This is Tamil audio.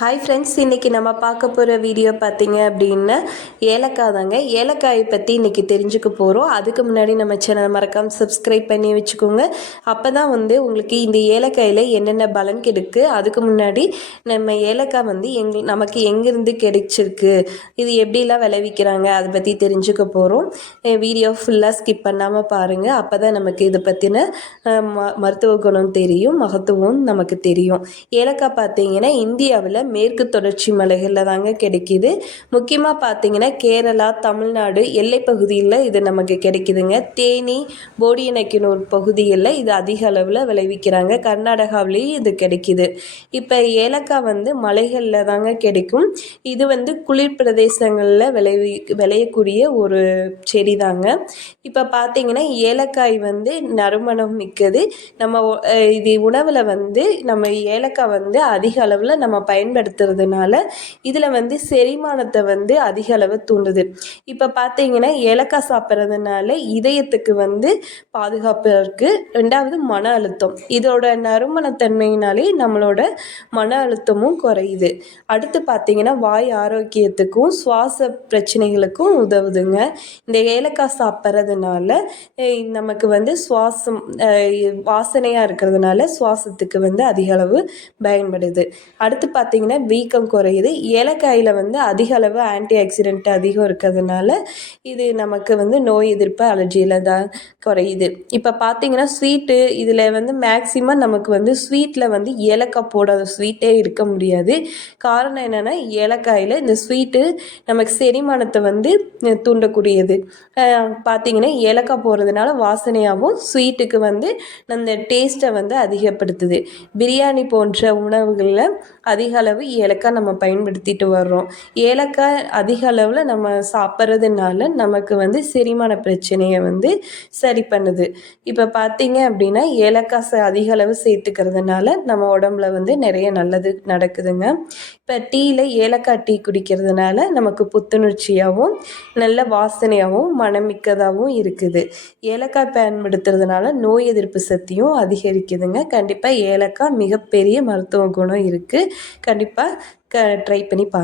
ஹாய் ஃப்ரெண்ட்ஸ் இன்றைக்கி நம்ம பார்க்க போகிற வீடியோ பார்த்தீங்க அப்படின்னா ஏலக்காய் தாங்க. ஏலக்காயை பற்றி இன்றைக்கி தெரிஞ்சுக்க போகிறோம் அதுக்கு முன்னாடி நம்ம சேனலை மறக்காமல் சப்ஸ்கிரைப் பண்ணி வச்சுக்கோங்க. அப்போ தான் வந்து உங்களுக்கு இந்த ஏலக்காயில் என்னென்ன பலன் கெடுக்கு அதுக்கு முன்னாடி நம்ம ஏலக்காய் வந்து எங் நமக்கு எங்கேருந்து கிடைச்சிருக்கு இது எப்படிலாம் விளைவிக்கிறாங்க அதை பற்றி தெரிஞ்சுக்க போகிறோம் வீடியோ ஃபுல்லாக ஸ்கிப் பண்ணாமல் பாருங்கள் அப்போ தான் நமக்கு இதை பற்றின ம மருத்துவ குணம் தெரியும் மகத்துவம் நமக்கு தெரியும். ஏலக்காய் பார்த்தீங்கன்னா இந்தியாவில் மேற்கு தொடர்ச்சி மலைகளில் தாங்க கிடைக்கிது. முக்கியமாக பார்த்தீங்கன்னா கேரளா தமிழ்நாடு எல்லை பகுதியில் இது நமக்கு கிடைக்குதுங்க. தேனி போடியனக்கினூர் பகுதிகளில் இது அதிக அளவில் விளைவிக்கிறாங்க. கர்நாடகாவிலேயும் இது கிடைக்கிது. இப்போ ஏலக்காய் வந்து மலைகளில் தாங்க கிடைக்கும். இது வந்து குளிர் பிரதேசங்களில் விளைவி விளையக்கூடிய ஒரு செடி தாங்க. இப்போ பார்த்தீங்கன்னா ஏலக்காய் வந்து நறுமணம் மிக்கது. நம்ம இது உணவில் வந்து நம்ம ஏலக்காய் வந்து அதிக அளவில் நம்ம பயன்படுத்த பயன்படுத்துறதுனால இதில் வந்து செரிமானத்தை வந்து அதிக அளவு தூண்டுது. இப்போ பார்த்தீங்கன்னா ஏலக்காய் சாப்பிட்றதுனால இதயத்துக்கு வந்து பாதுகாப்பு இருக்குது ரெண்டாவது மன அழுத்தம். இதோட நறுமணத்தன்மையினாலே நம்மளோட மன அழுத்தமும் குறையுது. அடுத்து பார்த்தீங்கன்னா வாய் ஆரோக்கியத்துக்கும் சுவாச பிரச்சனைகளுக்கும் உதவுதுங்க. இந்த ஏலக்காய் சாப்பிட்றதுனால நமக்கு வந்து சுவாசம் வாசனையாக இருக்கிறதுனால சுவாசத்துக்கு வந்து அதிக அளவு பயன்படுது. அடுத்து பார்த்தீங்கன்னா பார்த்திங்கன்னா வீக்கம் குறையுது. ஏலக்காயில் வந்து அதிக அளவு ஆன்டி ஆக்சிடென்ட் அதிகம் இருக்கிறதுனால இது நமக்கு வந்து நோய் எதிர்ப்பு அலர்ஜியில் தான் குறையுது. இப்போ பார்த்திங்கன்னா ஸ்வீட்டு இதில் வந்து மேக்ஸிமம் நமக்கு வந்து ஸ்வீட்டில் வந்து ஏலக்காய் போடாத ஸ்வீட்டே இருக்க முடியாது. காரணம் என்னென்னா ஏலக்காயில் இந்த ஸ்வீட்டு நமக்கு செரிமானத்தை வந்து தூண்டக்கூடியது. பார்த்திங்கன்னா ஏலக்காய் போடுறதுனால வாசனையாகவும் ஸ்வீட்டுக்கு வந்து அந்த டேஸ்ட்டை வந்து அதிகப்படுத்துது. பிரியாணி போன்ற உணவுகளில் அதிக அளவு அளவு ஏலக்காய் நம்ம பயன்படுத்திட்டு வர்றோம். ஏலக்காய் அதிக அளவில் நம்ம சாப்பிட்றதுனால நமக்கு வந்து செரிமான பிரச்சனையை வந்து சரி பண்ணுது. இப்போ பார்த்தீங்க அப்படின்னா ஏலக்காய் அதிக அளவு சேர்த்துக்கிறதுனால நம்ம உடம்புல வந்து நிறைய நல்லது நடக்குதுங்க. இப்போ டீயில் ஏலக்காய் டீ குடிக்கிறதுனால நமக்கு புத்துணர்ச்சியாகவும் நல்ல வாசனையாகவும் மனமிக்கதாகவும் இருக்குது. ஏலக்காய் பயன்படுத்துறதுனால நோய் எதிர்ப்பு சக்தியும் அதிகரிக்குதுங்க. கண்டிப்பாக ஏலக்காய் மிகப்பெரிய மருத்துவ குணம் இருக்குது கண்டிப்பாக க ட்ரை பண்ணி பாருங்கள்